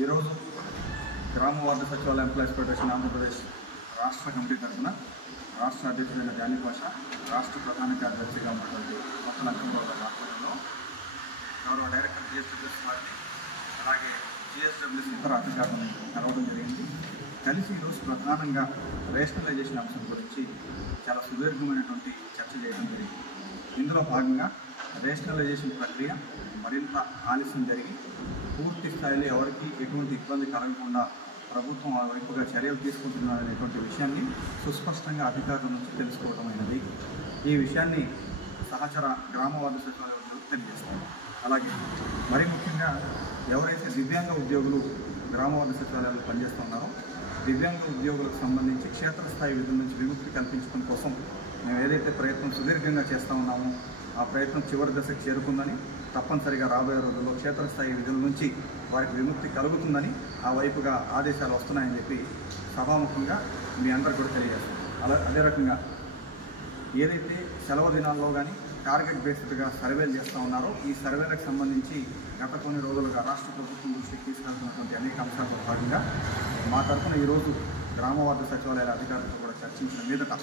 ఈరోజు గ్రామ వార్డు సచివాలయ ఎంప్లాయీస్ ఫెడరేషన్ ఆంధ్రప్రదేశ్ రాష్ట్ర కమిటీ తరఫున రాష్ట్ర అధ్యక్షుడైన జానీ పాషా, రాష్ట్ర ప్రధాన కార్యదర్శిగా ఉన్నటువంటి మొత్తం లక్ష్మీరావు గారి ఆధ్వర్యంలో గౌరవ డైరెక్టర్ జిఎస్డబ్ల్యూఎస్ వారిని అలాగే జిఎస్డబ్ల్యూఎస్ ఇతర అధికారులను కలవడం జరిగింది. కలిసి ఈరోజు ప్రధానంగా రేషనలైజేషన్ అంశం గురించి చాలా సుదీర్ఘమైనటువంటి చర్చ చేయడం జరిగింది. ఇందులో భాగంగా రేషనలైజేషన్ ప్రక్రియ మరింత ఆలస్యం జరిగి పూర్తి స్థాయిలో ఎవరికి ఎటువంటి ఇబ్బంది కలగకుండా ప్రభుత్వం ఆ వైపుగా చర్యలు తీసుకుంటున్నారనేటువంటి విషయాన్ని సుస్పష్టంగా అధికారుల నుంచి తెలుసుకోవడమైనది. ఈ విషయాన్ని సహచర గ్రామ వార్డు సచివాలయాలు తెలియజేస్తారు. అలాగే మరి ముఖ్యంగా ఎవరైతే దివ్యాంగ ఉద్యోగులు గ్రామ వార్డు సచివాలయాల్లో పనిచేస్తున్నారో దివ్యాంగ ఉద్యోగులకు సంబంధించి క్షేత్రస్థాయి విధుల నుంచి విముక్తి కల్పించడం కోసం మేము ఏదైతే ప్రయత్నం సుదీర్ఘంగా చేస్తూ ఉన్నామో ఆ ప్రయత్నం చివరి దశకు చేరుకుందని, తప్పనిసరిగా రాబోయే రోజుల్లో క్షేత్రస్థాయి విధుల నుంచి వారికి విముక్తి కలుగుతుందని ఆ వైపుగా ఆదేశాలు వస్తున్నాయని చెప్పి సభాముఖంగా మీ అందరికి కూడా తెలియజేస్తాం. అదే రకంగా ఏదైతే సెలవు దినాల్లో కానీ టార్గెట్ బేస్డ్గా సర్వేలు చేస్తూ ఉన్నారో ఈ సర్వేలకు సంబంధించి గత కొన్ని రోజులుగా రాష్ట్ర ప్రభుత్వం దృష్టికి తీసుకెళ్తున్నటువంటి అనేక అంశాలతో భాగంగా మా తరఫున ఈరోజు గ్రామ వార్డు సచివాలయాల అధికారులతో కూడా చర్చించిన మీదట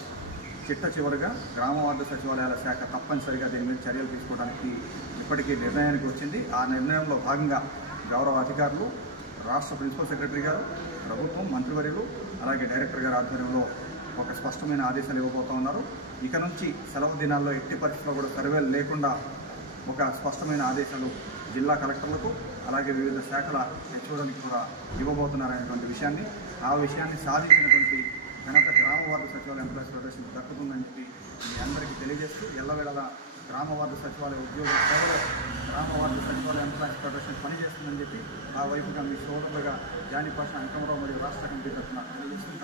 చిట్ట చివరిగా గ్రామ వార్డు సచివాలయాల శాఖ తప్పనిసరిగా దీని మీద చర్యలు తీసుకోవడానికి ఇప్పటికీ నిర్ణయానికి వచ్చింది. ఆ నిర్ణయంలో భాగంగా గౌరవ అధికారులు, రాష్ట్ర ప్రిన్సిపల్ సెక్రటరీ గారు, ప్రభుత్వం, మంత్రివర్యులు అలాగే డైరెక్టర్ గారి ఆధ్వర్యంలో ఒక స్పష్టమైన ఆదేశాలు ఇవ్వబోతూ ఉన్నారు. ఇక నుంచి సెలవు దినాల్లో ఎట్టి పరిస్థితుల్లో కూడా సర్వేలు లేకుండా ఒక స్పష్టమైన ఆదేశాలు జిల్లా కలెక్టర్లకు అలాగే వివిధ శాఖల హెచ్ఓలకు కూడా ఇవ్వబోతున్నారనేటువంటి విషయాన్ని, ఆ విషయాన్ని సాధించినటువంటి ఘనత గ్రామ వార్డు సచివాలయ ఎంప్లాయీస్ ఫెడరేషన్ దక్కుతుందని చెప్పి మీ అందరికీ తెలియజేస్తూ ఎల్లవేళలా గ్రామ వార్డు సచివాలయ ఉద్యోగుల సేవలో గ్రామ వార్డు సచివాలయ ఎంప్లాయీస్ ఫెడరేషన్ పనిచేస్తుందని చెప్పి ఆ వైపుగా మీ సోదరులుగా జానీ పాషా, అంకమరావు మరియు రాష్ట్ర కమిటీ తరఫున తెలియజేస్తున్న